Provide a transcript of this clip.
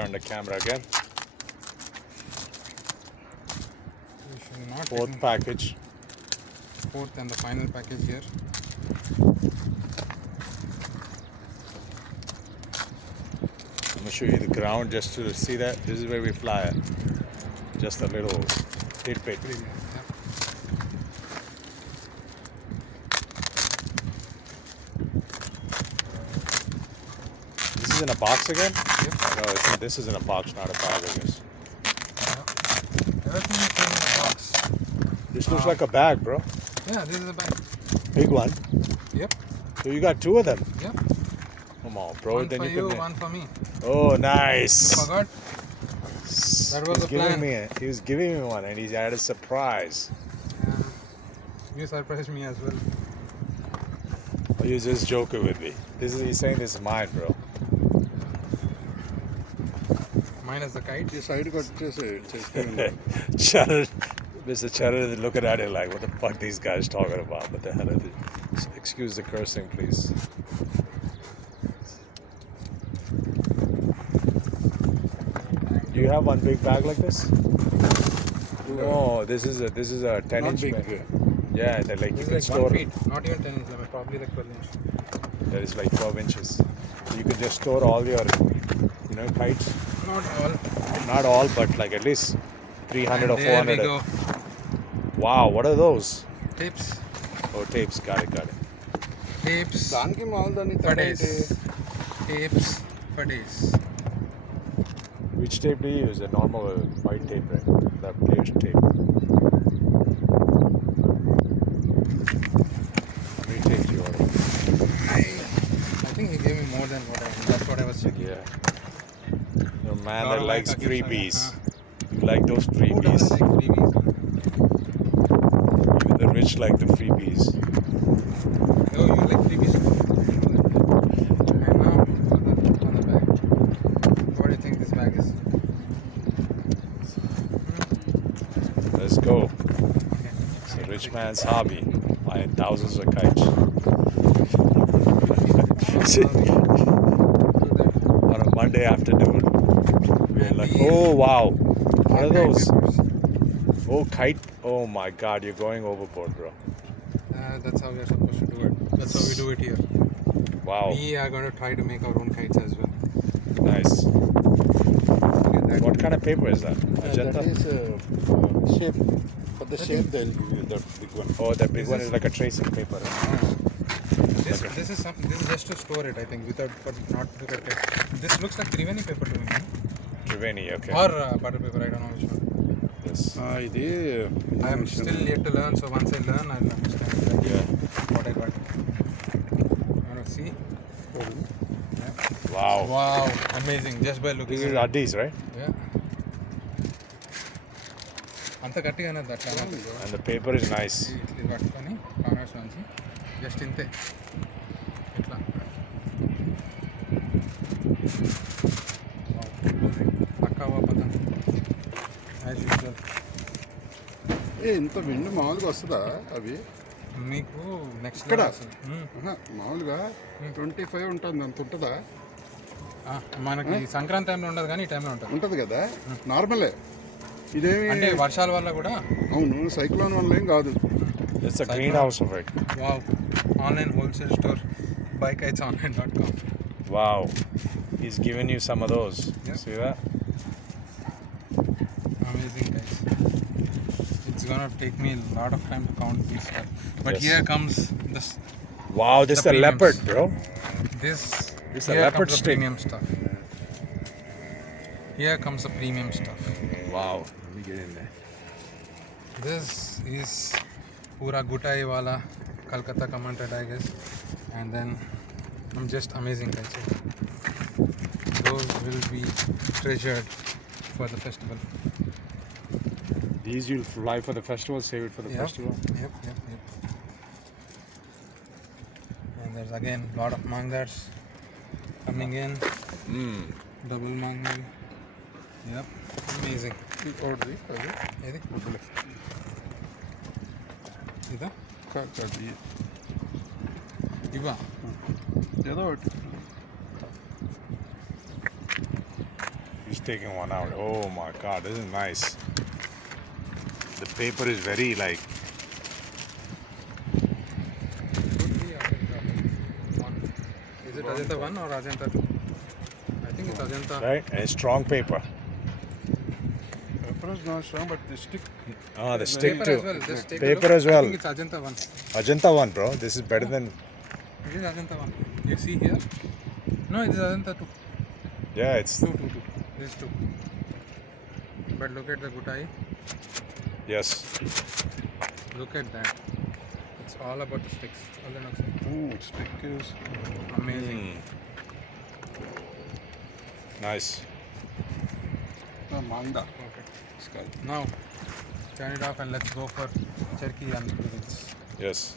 turn the camera again. Fourth package. Fourth and the final package here. I'm gonna show you the ground just to see that. This is where we fly at. Just a little tidbit. This is in a box again? Yep. No, this is in a box, not a bag, I guess. Everything is in the box. This looks like a bag, bro. Yeah, this is a bag. Big one. Yep. So you got two of them? Yep. Come on, bro. One Then for you you, can. one for me. Oh, nice. You forgot? That was the plan. He was giving me one, and he had a surprise. You surprised me as well. Or you just joking with me? He's saying this is mine, bro. Mine is the kite. ఈ side cut చేస్తే Charan, Mr. Charan is looking at it like, what the fuck these guys talking about? What the hell are they? Excuse the cursing, please. Do you have one big bag like this? No, this is a 10-inch big. bag. Yeah, that like you This can is like store. 1 feet. Not even 10 inches, probably like 12 inches. That is like 12 inches. You could just store all your, kites. Not all. Not all, but like at least 300 And or there 400. we go. Wow, what are those? Tips. Oh, tapes. Got it. Tapes దానికి మామూలు దాన్ని for days. Tapes for days. Which tape do you use? A normal white tape, right? That player's tape. How many tapes do you order? I think he gave me more than what I wanted. That's what I was checking. Yeah. You're a man Lot that of likes like freebies. uh, You like those Who freebies. doesn't like freebies? Even the rich like the freebies. Oh, you like freebies? And now on the bag. What do you think this bag is? Let's go. Okay. It's a rich man's hobby. Buying thousands of kites. See, on a Monday afternoon, we're like, oh wow, what are those? Oh, kite. Oh my god, you're going overboard, bro. That's how we are supposed to do it. That's how we do it here. Wow, We are going to try to make our own kites as well. nice. Look at that. What kind of paper is that? Magenta? That is shape for the shape they will give you that big one Oh, that big one is like a tracing paper. This is just to store it, I think, without for not to get it. This looks like Triveni paper to me, man. Triveni, okay. Or butter paper. I don't know which one. Yes. ఇది I am still yet to learn. So once I learn, I'll understand Yeah. what I got. You want to see? Wow. Wow, amazing! Just by looking. These at are it. these, right? Yeah. అంత గట్టిగానే అట్లా And the paper is nice. ఇది పట్టుకొని commerce నుంచి just ఇంతే ఇట్లా పక్కా పక్కన as usual. ఇంత విండ్ మామూలుగా వస్తుందా అవి మీకు నెక్స్ట్ ఇక్కడ? మామూలుగా 25 ఉంటుంది అంత ఉంటుందా మనకి సంక్రాంతి టైంలో ఉండదు కానీ ఈ టైంలో ఉంటుంది. ఉంటుంది కదా నార్మలే ఇదేమి అంటే వర్షాల వల్ల కూడా. అవును సైక్లోన్ వల్ల ఏం కాదు. It's a greenhouse of it. Wow, online wholesale store bikeitesonline.com. Wow. He's giving you some of those. Yeah. See that? Amazing, guys. It's gonna take me a lot of time to count this stuff. But Yes. here comes this. Wow, this is The the premiums. leopard, bro. This. This is a here leopard comes the stick. premium stuff. Here comes the premium stuff. Wow. Let me get in there. This is pura Gutai wala Kolkata commented, I guess. And then I'm just amazing, guys. Those will be treasured for the festival. These you'll fly for the festival, save it for the Yep. festival. Yep. And there's again a lot of mangas coming in. Double manga. Yep. Amazing. ఒకటి అది ఏది ఇదా అది ఇవా ఏదో ఒకటి He's taking one out. Oh my god, this is nice. The paper is very like Could be Ajanta 1. Is it Ajanta 1 or Ajanta 2? I think it's Ajanta. right and strong paper. Paper is not strong, but the stick. Ah, the stick Paper too. as well. Just take a Paper look. as well. I think it's Ajanta 1. Ajanta one, bro. This is better than. It is Ajanta 1. You see here? No, it is Ajanta 2. Yeah, it's 2. This is 2. But look at the Gutai. yes. Look at that. It's all about the sticks. All the knocks. Ooh, stick is. Amazing. Nice. Manda. Perfect. Skull. Now, turn it off and let's go for Cherki and Province. Yes.